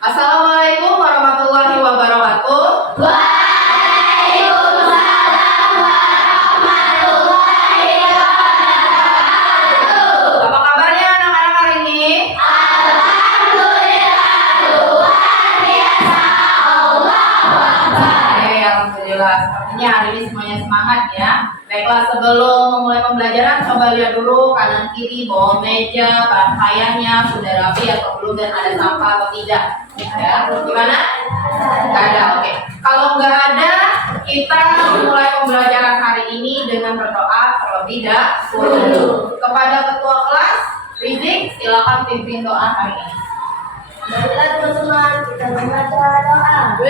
Assalamualaikum warahmatullahi wabarakatuh. Waalaikumsalam warahmatullahi wabarakatuh. Apa kabarnya anak-anak hari ini? Alhamdulillah, luar biasa. Allahu Akbar. Alhamdulillah. Sepertinya hari ini semuanya semangat ya. Baiklah, sebelum memulai pembelajaran, coba lihat dulu kanan kiri, bawah meja, pakaiannya sudah rapi atau belum, dan ada sampah atau tidak. Ya, gimana? Nggak ada, oke. Kalau nggak ada, kita mulai pembelajaran hari ini dengan berdoa terlebih dahulu. Kepada ketua kelas, Rizik, silakan pimpin doa hari ini. Baiklah teman-teman, kita membaca doa.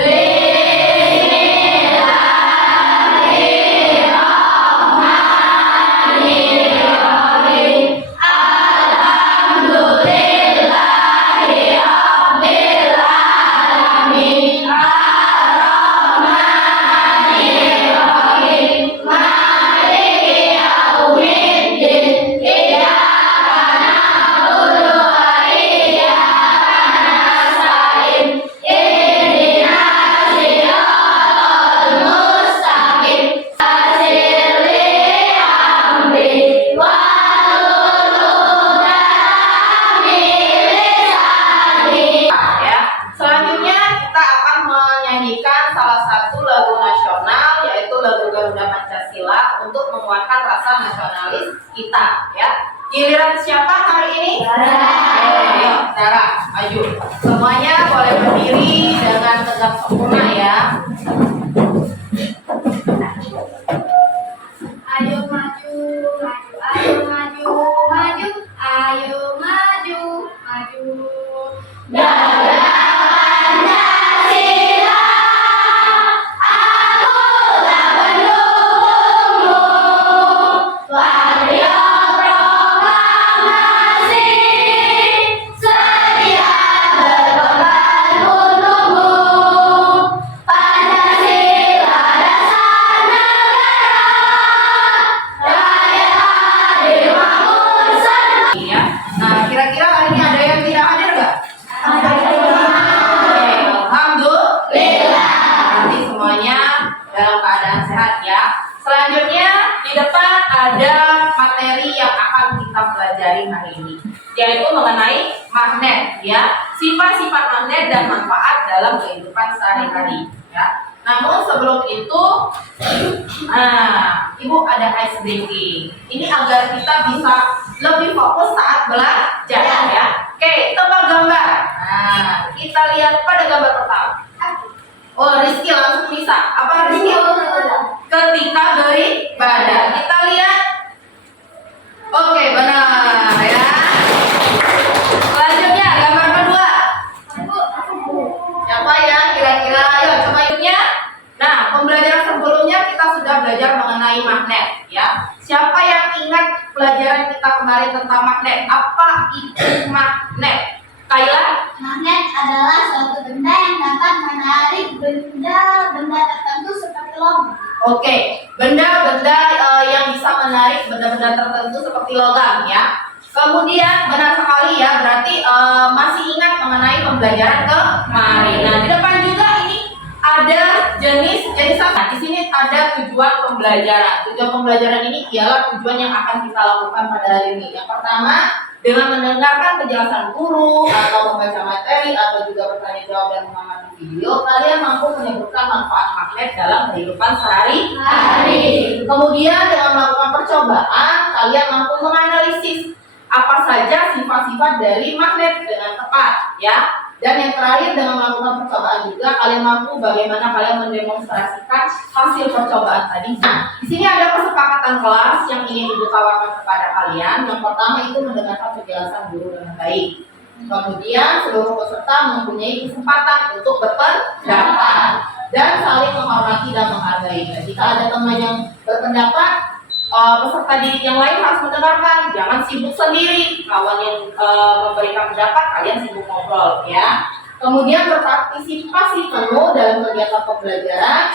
Selanjutnya kita akan menyanyikan salah satu lagu nasional, yaitu lagu Garuda Pancasila, untuk menguatkan rasa nasionalis kita. Ya, giliran siapa hari ini? Ayo, Sarah, maju. Semuanya boleh berdiri dengan tegak sempurna ya. Ayo maju, maju, ayo maju, maju, ayo maju, maju. Garuda Pancasila, aku tak mendukungmu. Patriot proklamasi, sedia berkorban untukmu. Pancasila dasar negara, rakyat hadir makmur serta. Ya. Nah, kira-kira hari ini ada yang tidak hadir nggak? Alhamdulillah. Nanti semuanya dalam keadaan sehat ya. Selanjutnya di depan ada materi yang akan kita pelajari hari ini, yaitu mengenai magnet ya, sifat-sifat magnet dan manfaat dalam kehidupan sehari-hari ya. Namun sebelum itu, Ibu ada ice breaking. Ini agar kita bisa lebih fokus saat belajar ya. Oke, tebak gambar. Nah, kita lihat pada gambar pertama. Oh, Rizky langsung bisa. Apa Rizky? Ketika beribadah. Kita lihat. Oke, benar ya. Selanjutnya gambar kedua. Siapa yang kira-kira? Ayo coba ibunya. Nah, pembelajaran sebelumnya kita sudah belajar mengenai magnet ya. Siapa yang ingat pelajaran kita kemarin tentang magnet? Apa itu magnet? Kayla? Magnet adalah suatu benda yang dapat menarik benda-benda tertentu seperti logam. Oke, benda-benda yang bisa menarik benda-benda tertentu seperti logam ya. Kemudian benar sekali ya, berarti masih ingat mengenai pembelajaran kemarin. Nah, di depan juga ini ada jenis apa? Di sini ada tujuan pembelajaran. Tujuan pembelajaran ini ialah tujuan yang akan kita lakukan pada hari ini. Yang pertama, dengan mendengarkan penjelasan guru atau membaca materi atau juga bertanya jawab dan mengamati video, kalian mampu menyebutkan manfaat magnet dalam kehidupan sehari-hari. Kemudian dengan melakukan percobaan, kalian mampu menganalisis apa saja sifat-sifat dari magnet dengan tepat, ya. Dan yang terakhir, dengan melakukan percobaan juga kalian mampu bagaimana kalian mendemonstrasikan hasil percobaan tadi. Nah, di sini ada kesepakatan kelas yang ingin Ibu tawarkan kepada kalian. Yang pertama itu mendengarkan penjelasan guru dengan baik. Kemudian seluruh peserta mempunyai kesempatan untuk berpendapat dan saling menghormati dan menghargai. Jika ada teman yang berpendapat, peserta didik yang lain harus mendengarkan, jangan sibuk sendiri. Kawan yang memberikan pendapat, kalian sibuk ngobrol ya. Kemudian berpartisipasi penuh dalam kegiatan pembelajaran.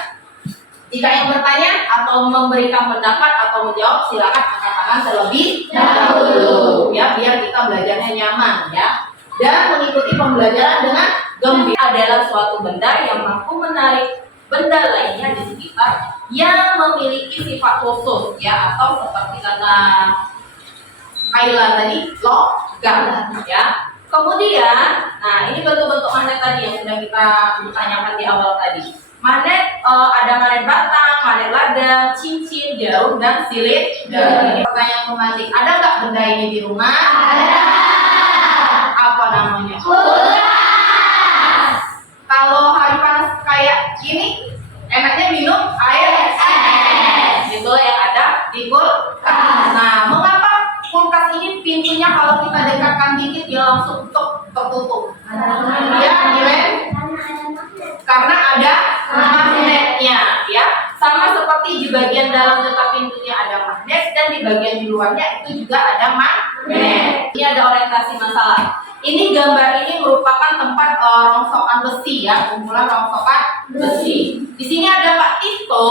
Jika yang bertanya atau memberikan pendapat atau menjawab, silakan angkat tangan terlebih dahulu ya, biar kita belajarnya nyaman ya. Dan mengikuti pembelajaran dengan Gembira adalah suatu benda yang mampu menarik benda lainnya di sekitar yang memiliki sifat khusus ya, atau seperti kata Kaila tadi, logam ya. Kemudian, nah ini bentuk-bentuk magnet tadi yang sudah kita tanyakan di awal tadi. Magnet ada magnet batang, magnet ladang, cincin, jarum, dan silinder. Ini pertanyaan pematik. Ada nggak benda ini di rumah? Ada. Apa namanya? Kulkas. Kalau hari panas kayak gini, enaknya minum air es. Itu yang ada di kulkas. Nah, mengapa kulkas ini pintunya kalau kita dekatkan dikit dia langsung tertutup? Ya, Iren? Karena ada magnetnya, ya. Sama seperti di bagian dalam dekat pintunya ada magnet dan di bagian di luarnya itu juga ada magnet. Ini ada orientasi masalah. Ini gambar ini merupakan tempat rongsokan besi ya, kumpulan rongsokan besi. Di sini ada Pak Tito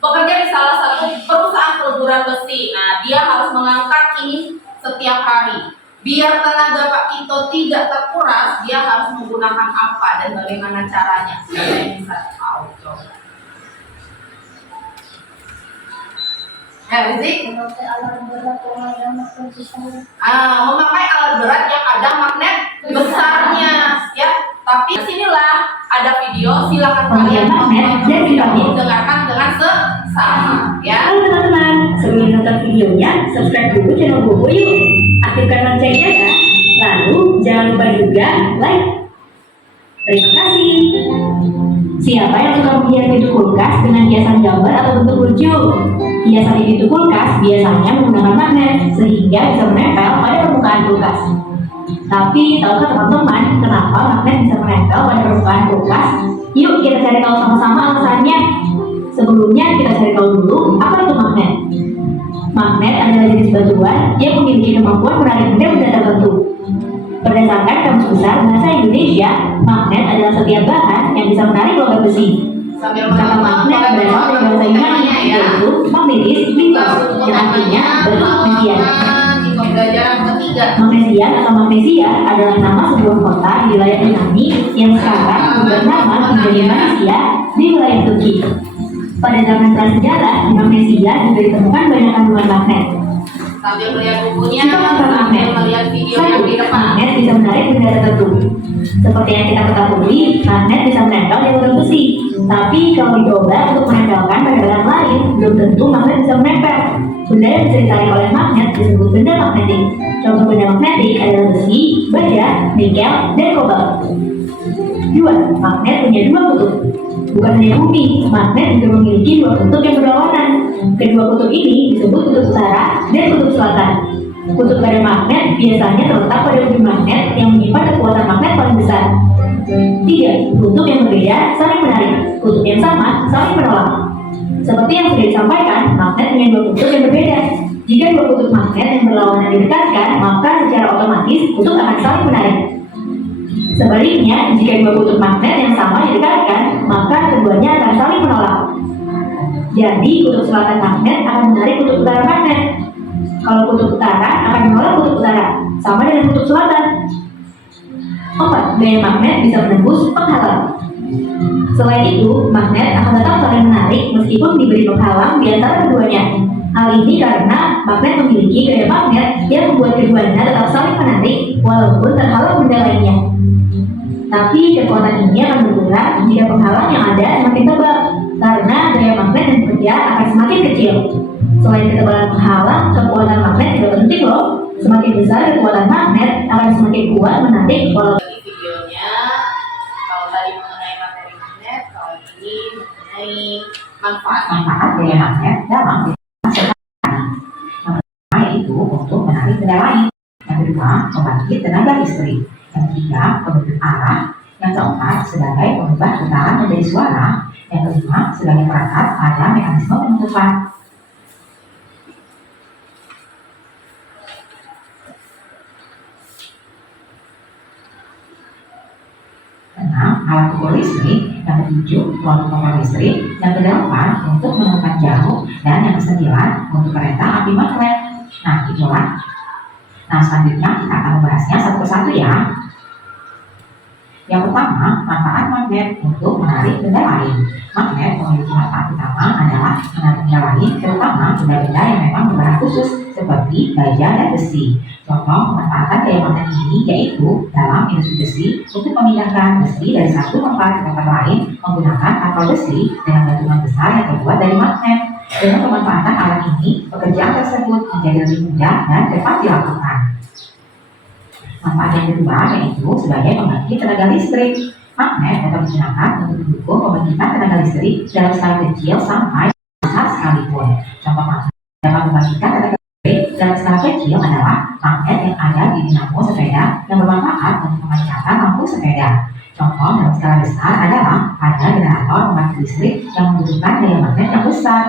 bekerja di salah satu perusahaan peleburan besi. Nah, dia harus mengangkat ini setiap hari. Biar tenaga Pak Tito tidak terkuras, dia harus menggunakan apa dan bagaimana caranya? Saya bisa tahu, coba. Rizik? Memakai alat berat yang ada magnet besar. Memakai alat berat yang ada magnet besarnya, ya. Tapi disinilah ada video, silakan kalian dengarkan dengan sesama, ya. Halo teman-teman, sebelum nonton videonya, subscribe dulu channel Bobo yuk. Aktifkan loncengnya ya. Lalu jangan lupa juga like. Terima kasih. Siapa yang suka menghias pintu kulkas dengan hiasan gambar atau bentuk lucu? Hiasan di pintu kulkas biasanya menggunakan magnet sehingga bisa menempel pada permukaan kulkas. Tapi tahukah teman-teman kenapa magnet bisa menempel pada permukaan kulkas? Yuk kita cari tahu sama-sama alasannya. Sebelumnya kita cari tahu dulu apa itu magnet. Magnet adalah jenis batuan yang memiliki kemampuan menarik benda-benda tertentu. Berdasarkan Kamus Besar Bahasa Indonesia, magnet adalah setiap bahan yang bisa menarik logam besi. Sambil Kata magnet berasal dari bahasa Yunani, yaitu magnetis lintos, yang artinya bentuk magnesian. Di pembelajaran ketiga. Magnesian atau magnesia adalah nama sebuah kota di wilayah Yunani yang sekarang bernama menjadi Malaysia di wilayah Turki. Pada zaman prasejarah, di Magnesia juga ditemukan banyak kandungan magnet. Sambil melihat bukunya, Kita akan sambil melihat video yang di depan. magnet bisa menarik benda tertentu. Seperti yang kita ketahui, magnet bisa menempel di logam besi. Tapi kalau dicoba untuk menempelkan pada barang lain, belum tentu magnet bisa menempel. Benda yang bisa ditarik oleh magnet disebut benda magnetik. Contoh benda magnetik adalah besi, baja, nikel, dan kobalt. 2. Magnet punya dua kutub. Bukan hanya bumi, magnet juga memiliki dua kutub yang berlawanan. Kedua kutub ini disebut kutub utara dan kutub selatan. Kutub pada magnet biasanya terletak pada bumi magnet yang menyimpan kekuatan magnet paling besar. 3. Kutub yang berbeda saling menarik, kutub yang sama saling menolak. Seperti yang sudah disampaikan, magnet punya dua kutub yang berbeda. Jika dua kutub magnet yang berlawanan didekatkan, maka secara otomatis kutub akan saling menarik. Sebaliknya, jika dua kutub magnet yang sama didekatkan, maka keduanya akan saling menolak. Jadi, kutub selatan magnet akan menarik kutub utara magnet. Kalau kutub utara akan menolak kutub utara, sama dengan kutub selatan. 4. Gaya magnet bisa menembus penghalang. Selain itu, magnet akan tetap saling menarik meskipun diberi penghalang di antara keduanya. Hal ini karena magnet memiliki gaya magnet yang membuat keduanya tetap saling menarik walaupun terhalang benda lainnya. Tapi kekuatan ini akan berkurang jika penghalang yang ada semakin tebal, karena gaya magnet yang bekerja akan semakin kecil. Selain ketebalan penghalang, kekuatan magnet juga penting loh. Semakin besar kekuatan magnet akan semakin kuat menarik walaupun. Jadi videonya, kalau tadi mengenai materi magnet, kalau ini mengenai manfaat. Manfaat gaya magnet dalam kehidupan sehari-hari. Yang pertama yaitu untuk menarik benda lain. Yang kedua, membangkit tenaga listrik. Yang ketiga, pembentuk arah. Yang keempat, sebagai pengubah putaran menjadi suara. Yang kelima, sebagai perangkat pada mekanisme penutupan. 6. Alat ukur listrik. Yang ketujuh, motor listrik. Yang kedelapan, untuk menemukan jauh. Dan yang kesembilan, untuk kereta api magnet. Nah, itulah. Nah, selanjutnya kita akan membahasnya satu persatu ya. Yang pertama, manfaat magnet untuk menarik benda lain. Magnet memiliki manfaat utama adalah menarik benda lain, terutama benda-benda yang memang berbahan khusus seperti baja dan besi. Contoh pemanfaatan gaya magnet ini yaitu dalam industri besi untuk memindahkan besi dari satu tempat ke tempat lain menggunakan kapal besi dengan gantungan besar yang terbuat dari magnet. Dengan pemanfaatan alat ini, pekerjaan tersebut menjadi lebih mudah dan cepat dilakukan. Manfaat yang kedua yaitu sebagai pembangkit tenaga listrik. Magnet dapat digunakan untuk mendukung pembangkitan tenaga listrik dalam skala kecil sampai besar sekalipun. Contoh magnet dapat membangkitkan tenaga listrik dalam skala kecil adalah magnet yang ada di dinamo sepeda yang bermanfaat untuk memancarkan lampu sepeda. Contoh dalam skala besar adalah pada generator pembangkit listrik yang membutuhkan daya magnet yang besar.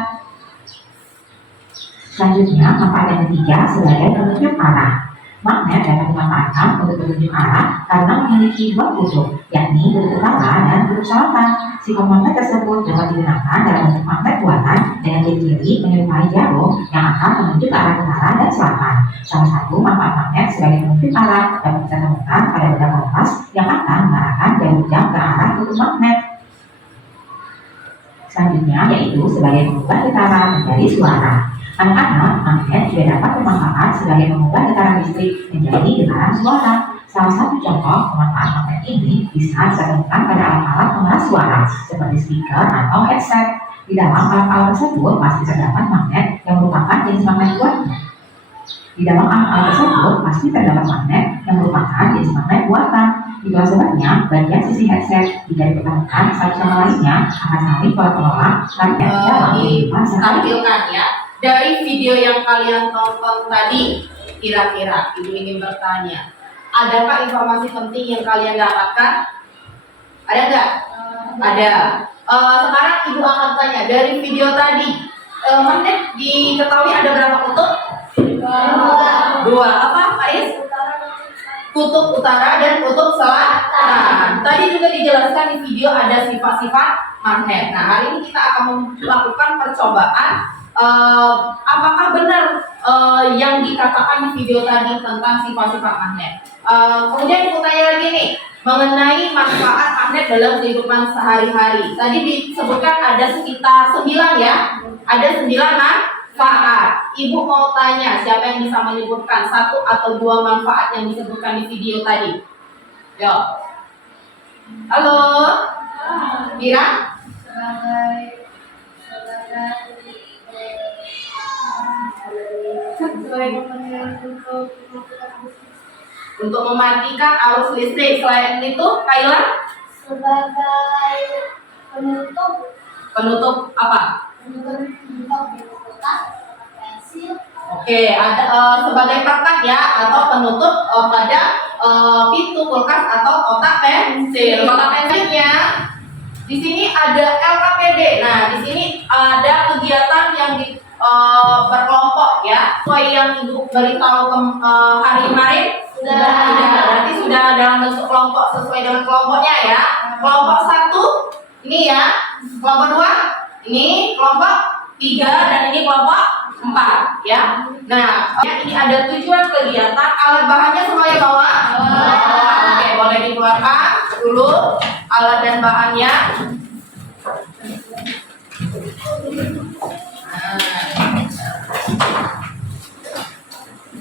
Selanjutnya, manfaat yang ketiga sebagai penunjuk arah. Magnet dapat dimanfaatkan untuk penunjuk arah karena memiliki dua kutub, yakni kutub utara dan kutub selatan. Sifat magnet tersebut dapat digunakan dalam bentuk magnet buatan dengan ciri menyerupai jarum yang akan menunjuk ke arah utara dan selatan. Salah satu manfaat magnet sebagai penunjuk arah dapat kita temukan pada benda kompas yang akan mengarahkan jarum jam ke arah kutub magnet. Selanjutnya yaitu sebagai pengubah getaran menjadi suara. Anak-anak, magnet juga dapat bermanfaat sebagai pengubah getaran listrik menjadi getaran suara. Salah satu contoh pemanfaatan magnet ini bisa ditemukan pada alat-alat pengeras suara seperti speaker atau headset. Di dalam alat-alat tersebut pasti terdapat magnet yang merupakan jenis magnet buatan. Di dalam alat-alat tersebut pasti terdapat magnet yang merupakan jenis magnet buatan. Itulah sebabnya bagian sisi headset jika dipertemukan satu sama lainnya akan saling tolak-menolak magnet dalam kehidupan sehari-hari. Tampilkan ya. Dari video yang kalian tonton tadi, kira-kira Ibu ingin bertanya, adakah informasi penting yang kalian dapatkan? Ada nggak? Ada. Sekarang Ibu akan tanya, dari video tadi, magnet diketahui ada berapa kutub? Dua. Apa, Ais? Kutub utara dan kutub selatan. Tadi juga dijelaskan di video ada sifat-sifat magnet. Nah, hari ini kita akan melakukan percobaan. Apakah benar yang dikatakan di video tadi tentang sifat-sifat magnet? Kemudian aku tanya lagi nih mengenai manfaat magnet dalam kehidupan sehari-hari. Tadi disebutkan ada sekitar 9 ya, ada 9 manfaat. Ibu mau tanya siapa yang bisa menyebutkan 1 atau 2 manfaat yang disebutkan di video tadi? Yo, halo, Mira? Untuk mematikan arus listrik. Selain itu, Kaila? Sebagai penutup Apa? pensil. Oke, ada sebagai perekat ya atau penutup pada pintu kulkas atau kotak pensil. Kotak pensilnya di sini ada LKPD. Nah, di sini ada kegiatan yang berkelompok ya. Sesuai yang Ibu beritahu hari kemarin. Berarti sudah dalam bentuk kelompok sesuai dengan kelompoknya ya. Kelompok 1 ini ya, kelompok 2 ini, kelompok 3 dan ini kelompok 4 ya. Nah, ini ada tujuan kegiatan. Alat bahannya semuanya bawa. Oke, boleh dikeluarkan dulu alat dan bahannya.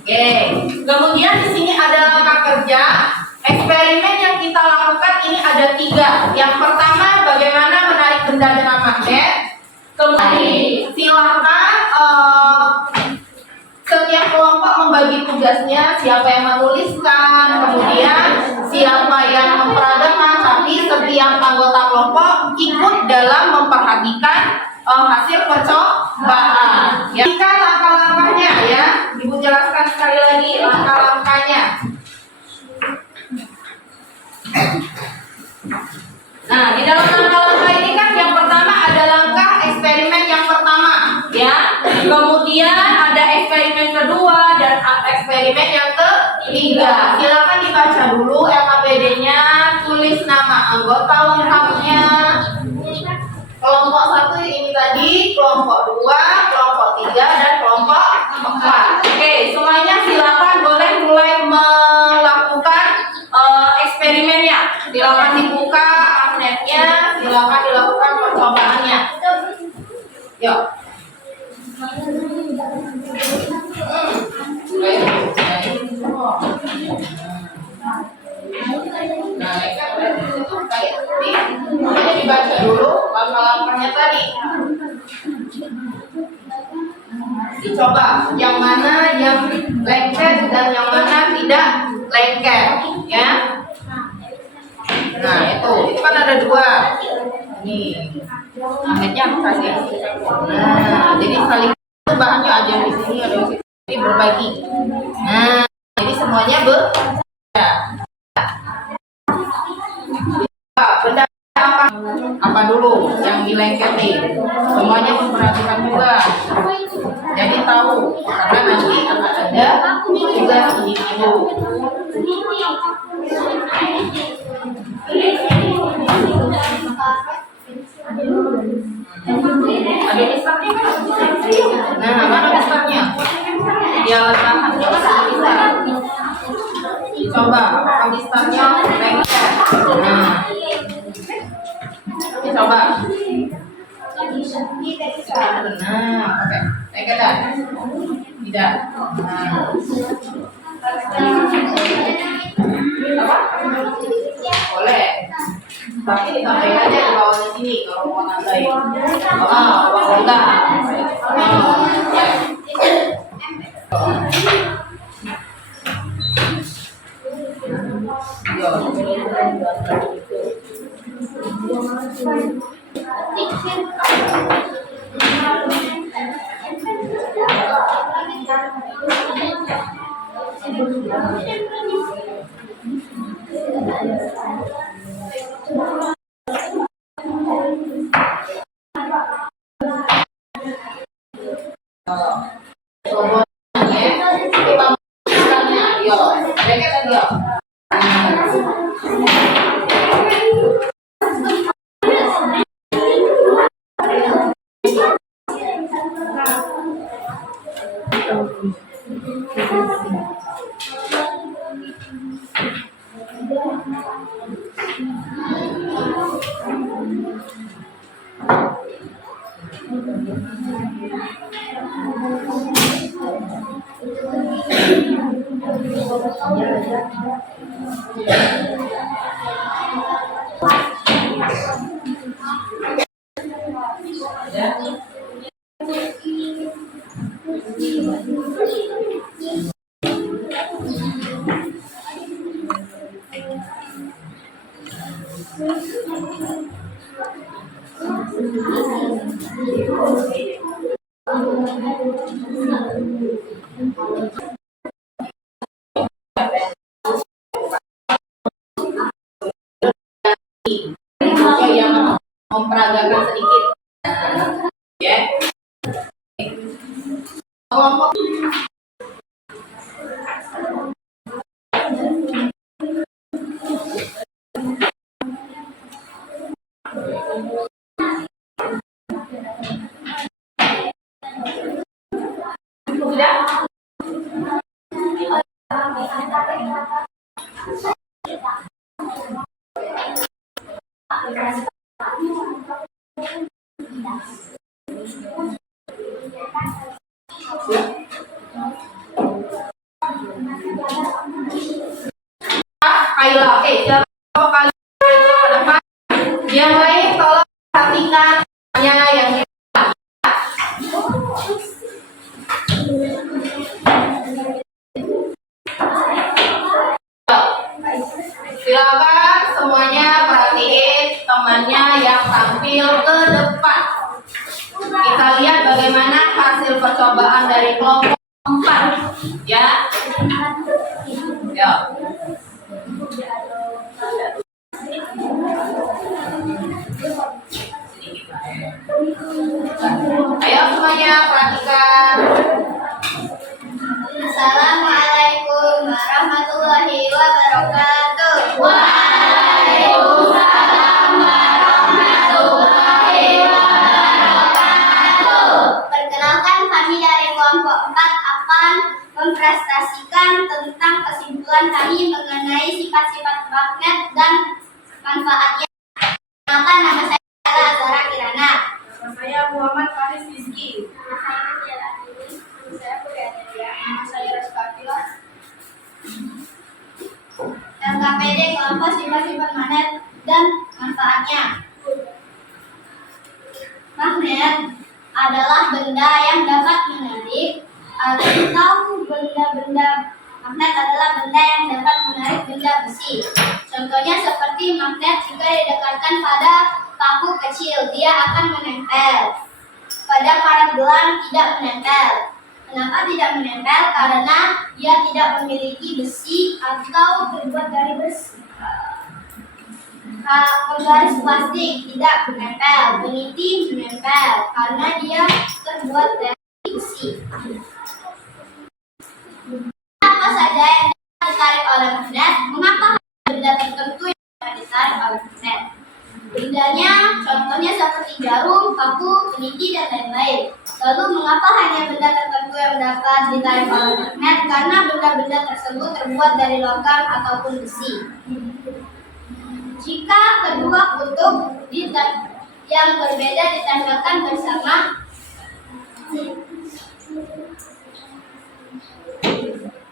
Oke, kemudian di sini ada langkah kerja. Eksperimen yang kita lakukan ini ada 3. Yang pertama, bagaimana menarik benda dengan magnet. Kemudian silahkan setiap kelompok membagi tugasnya, siapa yang menuliskan, kemudian siapa yang memperagakan, tapi setiap anggota kelompok ikut dalam memperhatikan hasil percobaan. Ya, jika langkah-langkahnya ya, Ibu jelaskan sekali lagi langkah-langkahnya. Nah, di dalam langkah-langkah ini kan yang pertama ada langkah eksperimen yang pertama, ya. Kemudian ada eksperimen kedua dan eksperimen yang ketiga. Silakan dibaca dulu LKPD-nya, tulis nama anggota lengkapnya. Kelompok 1 ini tadi, kelompok 2, kelompok 3, dan kelompok 4. Oke, semuanya silakan boleh mulai melakukan eksperimennya. Silakan dibuka magnetnya, silakan dilakukan percobaannya. Yuk. Nah, lengket berarti itu kayak tadi. Makanya dibaca dulu langkah-langkahnya tadi. Dicoba yang mana yang lengket dan yang mana tidak lengket, ya. Nah, itu kan ada dua. Nih, magnetnya aku kasih. Nah, jadi saling bahannya ada di sini, ada di sini, jadi berbagi. Nah, jadi semuanya benda apa dulu yang dilengketin, semuanya memperhatikan juga, jadi tahu karena nanti akan ada tugas individu. Ada mistarnya kan? Nah, mana mistarnya? Di alat bahannya kan bisa. Dicoba apakah mistarnya lengket. Nah, dicoba. Nah, oke. Lengket dah? Tidak. Nah. Apa? Boleh. Tapi ditambahin aja di bawahnya sini kalau mau nambahin. Bawah enggak. Yang memperagakan sedikit, ya. Kelompok tidak. Kaila, oke, silakan kali ke depan. Yang lain tolong perhatikan yang silakan semuanya perhatiin temannya yang tampil ke depan. Kita lihat bagaimana hasil percobaan dari kelompok 4, ya. Ya. Ayo semuanya perhatikan. Assalamualaikum warahmatullahi wabarakatuh. Waalaikumsalam warahmatullahi wabarakatuh. Perkenalkan, kami dari kelompok 4 akan mempresentasikan tentang kesimpulan kami mengenai sifat-sifat magnet dan Manfaatnya. Kenalkan, nama saya adalah Zara Kirana. Nama saya Muhammad Faris Rizky. Nama saya Nadia Latini. Nama saya Puriadia. Nama saya Raskafila. LKPD kelompok simpan magnet dan manfaatnya. Magnet adalah benda yang dapat menarik atau benda-benda. Magnet adalah benda yang dapat menarik benda besi. Contohnya seperti magnet jika didekatkan pada paku kecil, dia akan menempel. Pada karet gelang tidak menempel. Kenapa tidak menempel? Karena dia tidak memiliki besi atau terbuat dari besi. Penggaris plastik tidak menempel. Peniti menempel karena dia terbuat dari besi. Apa saja yang dapat ditarik oleh magnet? Mengapa benda tertentu yang dapat ditarik oleh magnet? Bendanya contohnya seperti jarum, paku, peniti, dan lain-lain. Lalu mengapa hanya benda tertentu yang dapat ditarik oleh magnet? Karena benda-benda tersebut terbuat dari logam ataupun besi. Jika kedua kutub yang berbeda ditempelkan bersama,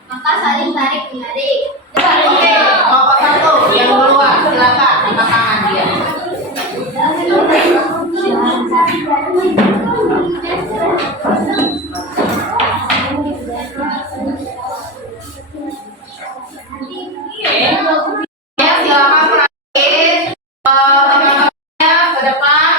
maka saling tarik menarik. Oke, kelompok satu yang duluan, silakan angkat tangan dia. Ya, silakan praktis. Teman-temannya ke depan.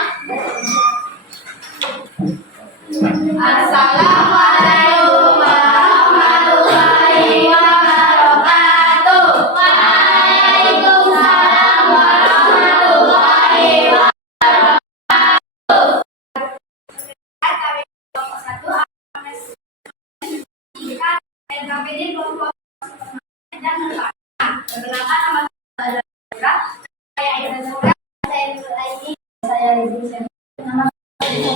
Assalamualaikum warahmatullahi wabarakatuh. Waalaikumsalam warahmatullahi wabarakatuh. LKPD kelompok dan manfaat. Perkenalkan, nama saya adalah saya Aida Zura, saya Nurul Aini, saya Rizky Syamsi. Nama saya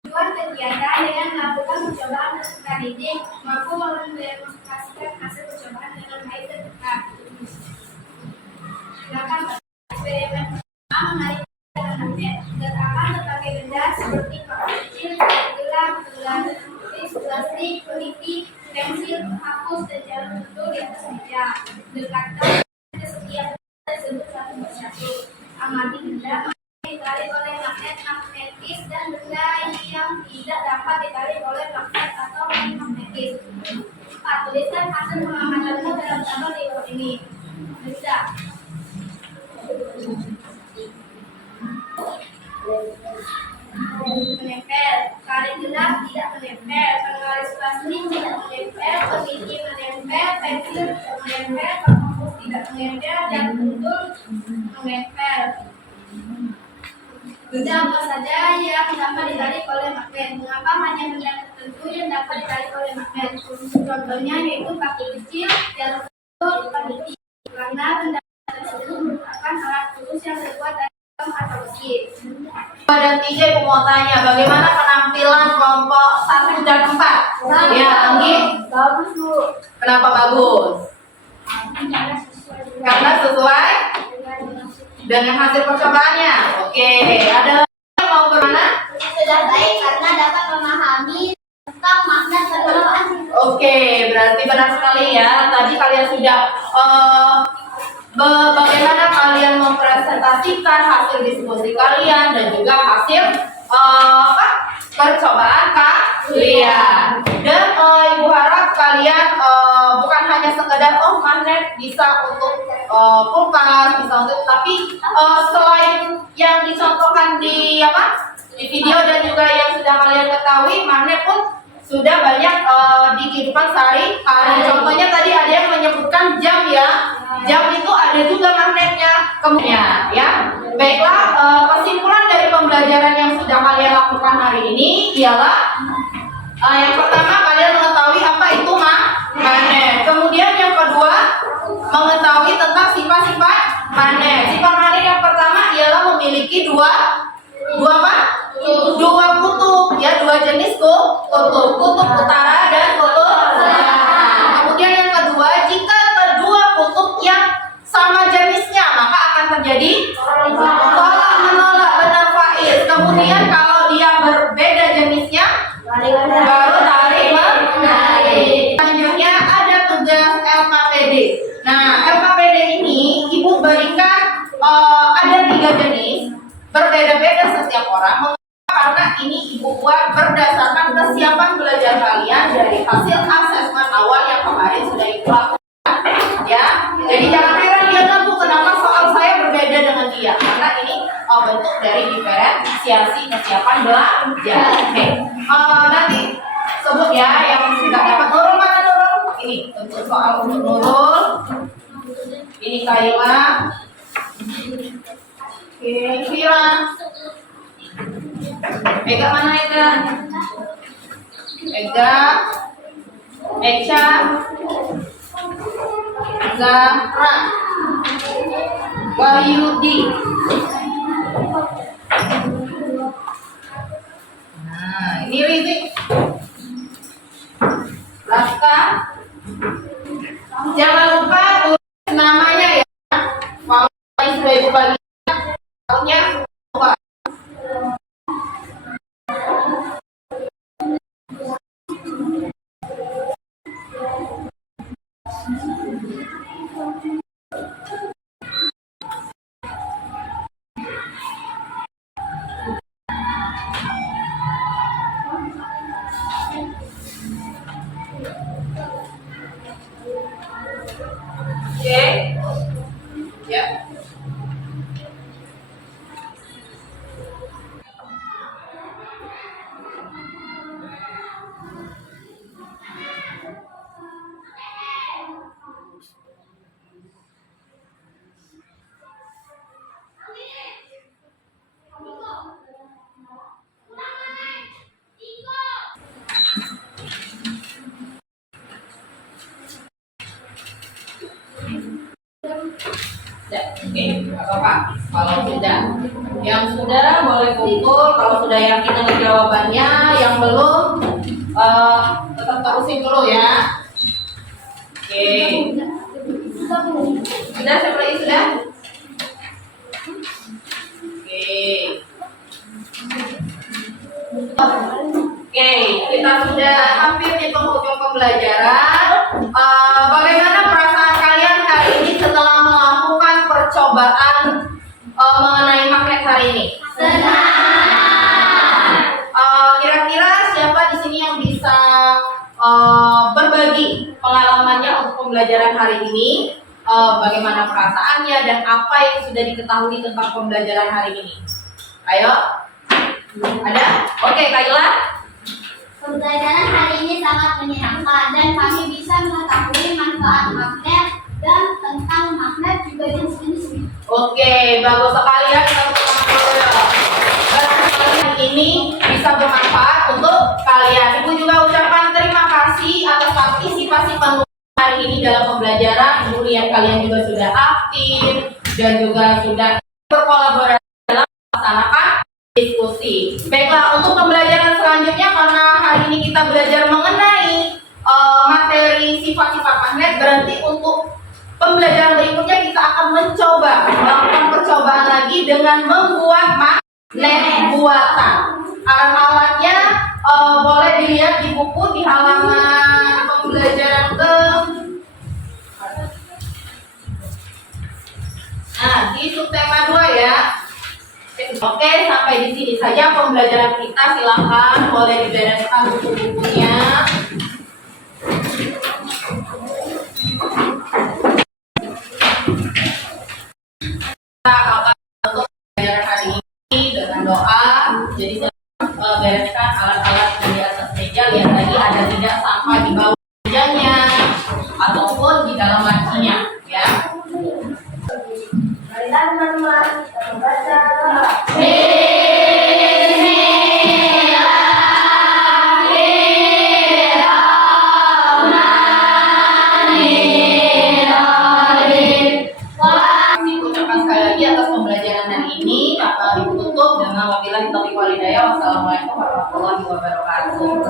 tujuan kegiatan dengan melakukan percobaan terbuka didik mampu mendemonstrasikan hasil percobaan dengan baik dan tepat. Silakan eksperimen pertama menarik dengan magnet. Letakkan berbagai benda seperti paku kecil, gelang, tulis, plastik, peniti, pensil, hapus, dan jarum tentu di atas meja. Dekatkan ke setiap benda tersebut satu persatu. Amati benda yang ditarik oleh magnet magnetis dan benda yang tidak dapat ditarik oleh magnet atau magnetis. Tuliskan hasil pengamatanmu dalam tabel di bawah ini. Benda menempel, karet gelang tidak menempel, penggaris plastik tidak menempel, peniti menempel, pensil tidak menempel, penghapus tidak menempel, dan pentul menempel. Benda apa saja yang dapat ditarik oleh magnet? Mengapa hanya benda tertentu yang dapat ditarik oleh magnet? Contohnya yaitu paku kecil, jarum tentu, peniti. Karena benda tersebut merupakan alat khusus yang terbuat dari logam atau besi. Dan 3 mau tanya, bagaimana penampilan kelompok 1 dan 4? Ya, Anggi? Bagus, Bu. Kenapa bagus? Karena sesuai dengan hasil percobaannya. Oke, ada yang mau bermana? Sudah baik karena dapat memahami tentang magnet bermanfaat. Oke, berarti benar sekali ya. Tadi kalian sudah bagaimana kalian mempresentasikan hasil diskusi kalian dan juga hasil percobaan kalian. Dan Ibu harap kalian bukan hanya sekedar magnet bisa untuk kulkas, bisa untuk, tapi selain yang dicontohkan di video dan juga yang sudah kalian ketahui, magnet pun sudah banyak di kehidupan sehari-hari. Contohnya tadi ada yang menyebutkan jam ya. Jam itu ada juga magnetnya. Kemudian ya. Baiklah, kesimpulan dari pembelajaran yang sudah kalian lakukan hari ini ialah yang pertama kalian mengetahui apa itu magnet. Kemudian yang kedua mengetahui tentang sifat-sifat magnet. Sifat magnet yang pertama ialah memiliki dua kutub ya, 2 jenis kutub utara dan kutub selatan. Kemudian yang kedua, jika kedua kutub yang sama jenis Nah, LKPD ini Ibu berikan ada 3 jenis, berbeda-beda setiap orang. Mengapa? Karena ini Ibu buat berdasarkan kesiapan belajar kalian dari hasil asesmen awal yang kemarin sudah Ibu lakukan, ya. Jadi jangan heran dia tuh kenapa soal saya berbeda dengan dia, karena ini bentuk dari diferensiasi kesiapan belajar. Oke, nanti sebut ya yang sudah dapat Nurul, mana Nurul? Ini untuk soal untuk Nurul. Ini Kaila. Oke, Vira. Ega mana Ega? Ega. Echa. Zahra. Wahyudi. Nah, ini Rizik. Raka. Jangan lupa tulis namanya ya. Kalau sudah Ibu bagi tahunnya lupa. Oke. Ya. Ya, oke, nggak apa-apa. Kalau sudah, yang sudah boleh kumpul. Kalau sudah yakin dengan jawabannya, yang belum tetap terusin dulu ya. Oke, sudah seperti sudah. Oke, kita sudah hampir di penghujung pembelajaran. Bagaimana perasaan kalian hari ini setelah melakukan percobaan mengenai magnet hari ini? Kira-kira siapa di sini yang bisa berbagi pengalamannya untuk pembelajaran hari ini? Bagaimana perasaannya dan apa yang sudah diketahui tentang pembelajaran hari ini? Ayo, ada? Oke, Kaila. Pembelajaran hari ini sangat menyenangkan dan kami bisa mengetahui manfaat magnet dan tentang magnet juga jenis-jenisnya. Oke, bagus sekali ya, kita pembelajaran ini bisa bermanfaat untuk kalian. Ibu juga ucapkan terima kasih atas partisipasi penuh hari ini dalam pembelajaran. Ibu lihat kalian juga sudah aktif dan juga sudah berkolaborasi dalam melaksanakan diskusi. Baiklah, untuk pembelajaran selanjutnya, karena hari ini kita belajar mengenai materi sifat-sifat magnet, berarti untuk pembelajaran berikutnya kita akan mencoba melakukan percobaan lagi dengan membuat magnet buatan. Alat-alatnya boleh dilihat di buku di halaman pembelajaran ke di subtema 2 ya. Oke, sampai di sini saja pembelajaran kita. Silakan boleh dibereskan buku-bukunya. Kita akan untuk pembelajaran hari ini dengan doa. Jadi bereskan alat-alat di atas meja. Lihat lagi ada tidak sampah di bawah mejanya ataupun di dalam lacinya, ya. Marilah teman-teman kita membaca doa. Ucapkan sekali lagi atas pembelajaran hari ini. Ibu tutup dengan wabillahi taufiq wal hidayah. Wassalamualaikum warahmatullahi wabarakatuh.